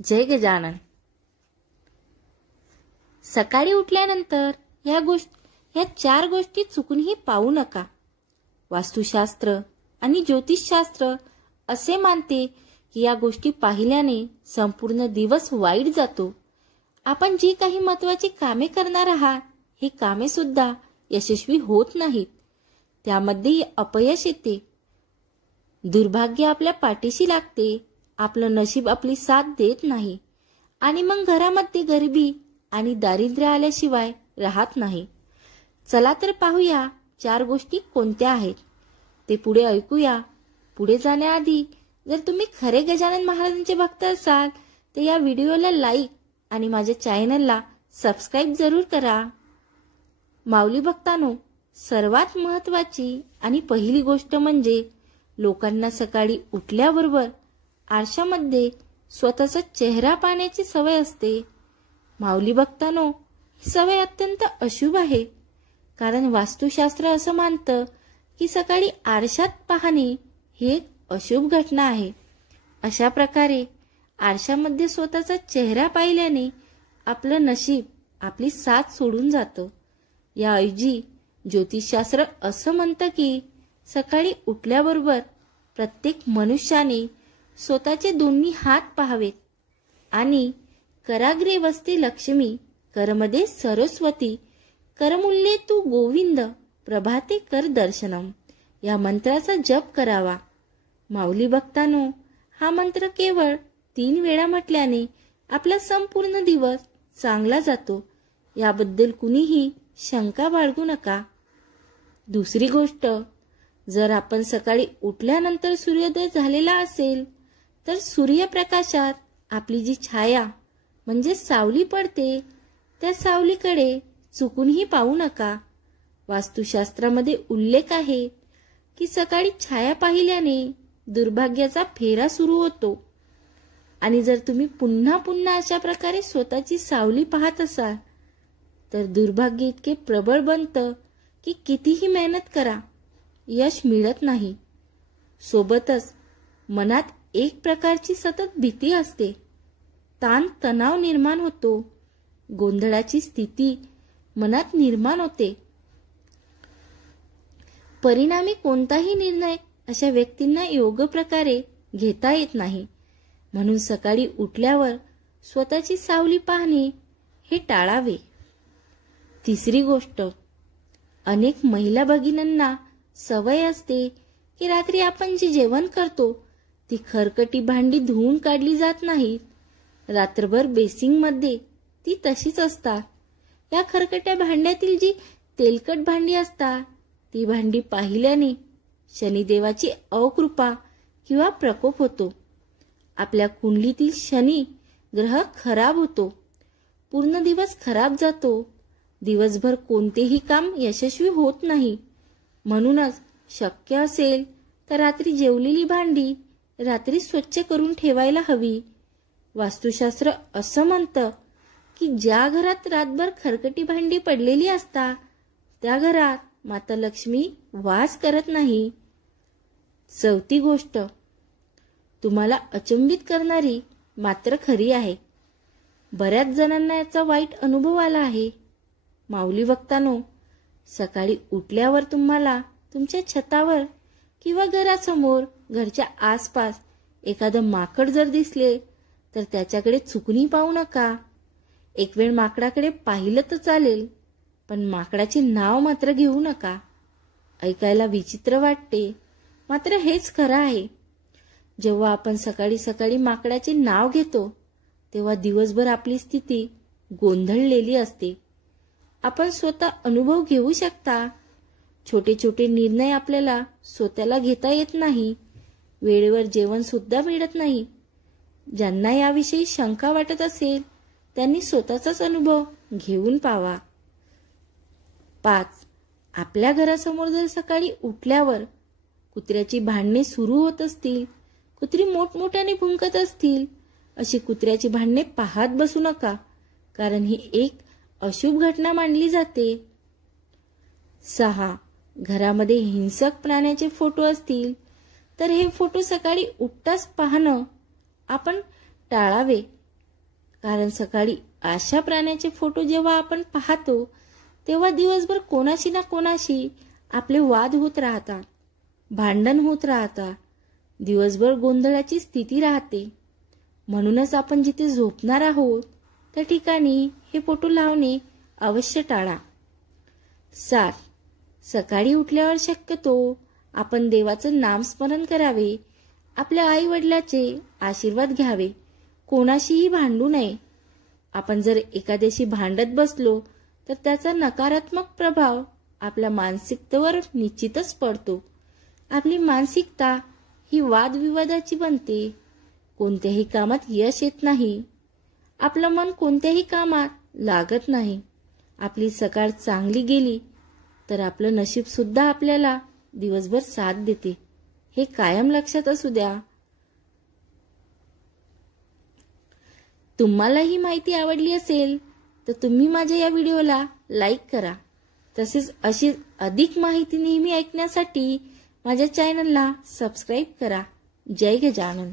जय गजानन. सकाळी उठल्यानंतर या 4 गोष्टी चुकूनही पाहू नका. वास्तुशास्त्र आणि ज्योतिषशास्त्र असे मानते की या गोष्टी पाहिल्याने संपूर्ण दिवस वाईट जातो. आपण जी काही महत्त्वाची कामे करणार आहात ही कामे सुद्धा यशस्वी होत नाहीत. त्यामध्ये अपयश येते, दुर्भाग्य आपल्या पाठीशी लागते, आपलं नशीब आपली साथ देत नाही आणि मग घरामध्ये गरिबी आणि दारिद्र्य आल्याशिवाय राहत नाही. चला तर पाहूया 4 गोष्टी कोणत्या आहेत ते पुढे ऐकूया. पुढे जाण्याआधी जर तुम्ही खरे गजानन महाराजांचे भक्त असाल तर या व्हिडिओला लाईक आणि माझ्या चॅनलला सबस्क्राईब जरूर करा. माऊली भक्तांनो, सर्वात महत्त्वाची आणि पहिली गोष्ट म्हणजे लोकांना सकाळी उठल्याबरोबर आरशामध्ये स्वतःचा चेहरा पाहण्याची सवय असते. माऊली भक्तांनो, ही सवय अत्यंत अशुभ आहे. कारण वास्तुशास्त्र असं मानतं की सकाळी आरशात पाहणे ही एक अशुभ घटना आहे. अशा प्रकारे आरशामध्ये स्वतःचा चेहरा पाहिल्याने आपलं नशीब आपली साथ सोडून जातं. याऐवजी ज्योतिषशास्त्र असं म्हणतं की सकाळी उठल्याबरोबर प्रत्येक मनुष्याने स्वतःचे दोन्ही हात पाहावेत आणि कराग्रे वसते लक्ष्मी, करमध्ये सरस्वती, करमुल्ये तू गोविंद, प्रभाते कर दर्शनम या मंत्राचा जप करावा. माऊली भक्तांनो, हा मंत्र केवळ 3 वेळा म्हटल्याने आपला संपूर्ण दिवस चांगला जातो. याबद्दल कुणीही शंका बाळगू नका. दुसरी गोष्ट, जर आपण सकाळी उठल्यानंतर सूर्योदय झालेला असेल तर सूर्यप्रकाशात आपली जी छाया म्हणजे सावली पडते त्या सावलीकडे चुकूनही पाहू नका. वास्तुशास्त्रामध्ये उल्लेख आहे की सकाळी छाया पाहिल्याने दुर्भाग्याचा फेरा सुरू होतो आणि जर तुम्ही पुन्हा पुन्हा अशा प्रकारे स्वतःची सावली पाहत असाल तर दुर्भाग्य इतके प्रबळ बनतं की कितीही मेहनत करा यश मिळत नाही. सोबतच मनात एक प्रकारची सतत भीती असते, ताण तणाव निर्माण होतो, गोंधळाची स्थिती मनात निर्माण होते. परिणामी कोणताही निर्णय अशा व्यक्तींना योग्य प्रकारे घेता येत नाही. म्हणून सकाळी उठल्यावर स्वतःची सावली पाहणे हे टाळावे. तिसरी गोष्ट, अनेक महिला भगिनींना सवय असते की रात्री आपण जे जेवण करतो ती खरकटी भांडी धुवून काढली जात नाहीत. रात्रभर बेसिंगमध्ये ती तशीच असतात. या खरकट्या भांड्यातील जी तेलकट भांडी असतात ती भांडी पाहिल्याने शनिदेवाची अकृपा किंवा प्रकोप होतो. आपल्या कुंडलीतील शनी ग्रह खराब होतो, पूर्ण दिवस खराब जातो, दिवसभर कोणतेही काम यशस्वी होत नाही. म्हणूनच शक्य असेल तर रात्री जेवलेली भांडी रात्री स्वच्छ करून ठेवायला हवी. वास्तुशास्त्र असं म्हणतं की ज्या घरात रातभर खरकटी भांडी पडलेली असतात त्या घरात माता लक्ष्मी वास करत नाही. चौथी गोष्ट तुम्हाला अचंबित करणारी मात्र खरी आहे. बऱ्याच जणांना याचा वाईट अनुभव आला आहे. माऊली भक्तांनो, सकाळी उठल्यावर तुम्हाला तुमच्या छतावर किंवा घरासमोर, घरच्या आसपास एखादं माकड जर दिसले तर त्याच्याकडे चुकूनही पाहू नका. एक वेळ माकडाकडे पाहिलं तर चालेल, पण माकडाचे नाव मात्र घेऊ नका. ऐकायला विचित्र वाटते, मात्र हेच खरं आहे. जेव्हा आपण सकाळी सकाळी माकडाचे नाव घेतो तेव्हा दिवसभर आपली स्थिती गोंधळलेली असते. आपण स्वतः अनुभव घेऊ शकता. छोटे छोटे निर्णय आपल्याला स्वतःला घेता येत नाही. वेळेवर जेवण सुद्धा मिळत नाही. ज्यांना याविषयी शंका वाटत असेल त्यांनी स्वतःचाच अनुभव घेऊन पाहावा. 5. आपल्या घरासमोर जर सकाळी उठल्यावर कुत्र्याची भांडणे सुरू होत असतील, कुत्री मोठमोठ्याने भुंकत असतील, अशी कुत्र्याची भांडणे पाहत बसू नका, कारण ही एक अशुभ घटना मानली जाते. 6. घरामध्ये हिंसक प्राण्याचे फोटो असतील तर हे फोटो सकाळी उठताच पाहणं आपण टाळावे. कारण सकाळी अशा प्राण्याचे फोटो जेव्हा आपण पाहतो तेव्हा दिवसभर कोणाशी ना कोणाशी आपले वाद होत राहतात, भांडण होत राहतात, दिवसभर गोंधळाची स्थिती राहते. म्हणूनच आपण जिथे झोपणार आहोत त्या ठिकाणी हे फोटो लावणे अवश्य टाळा. 7. सकाळी उठल्यावर शक्यतो आपण देवाचं नामस्मरण करावे, आपल्या आई वडिलांचे आशीर्वाद घ्यावे, कोणाशीही भांडू नये. आपण जर एखाद्याशी भांडत बसलो तर त्याचा नकारात्मक प्रभाव आपल्या मानसिकतेवर निश्चितच पडतो. आपली मानसिकता ही वादविवादाची बनते. कोणत्याही कामात यश येत नाही. आपलं मन कोणत्याही कामात लागत नाही. आपली सकाळ चांगली गेली तर आपलं नशीब सुद्धा आपल्याला दिवसभर साथ देते. हे कायम लक्षात असू द्या. तुम्हाला ही माहिती आवडली असेल तर तुम्ही माझ्या या व्हिडिओला लाईक करा. तसेच अशी अधिक माहिती नेहमी ऐकण्यासाठी माझ्या चॅनलला सबस्क्राईब करा. जय गजानन.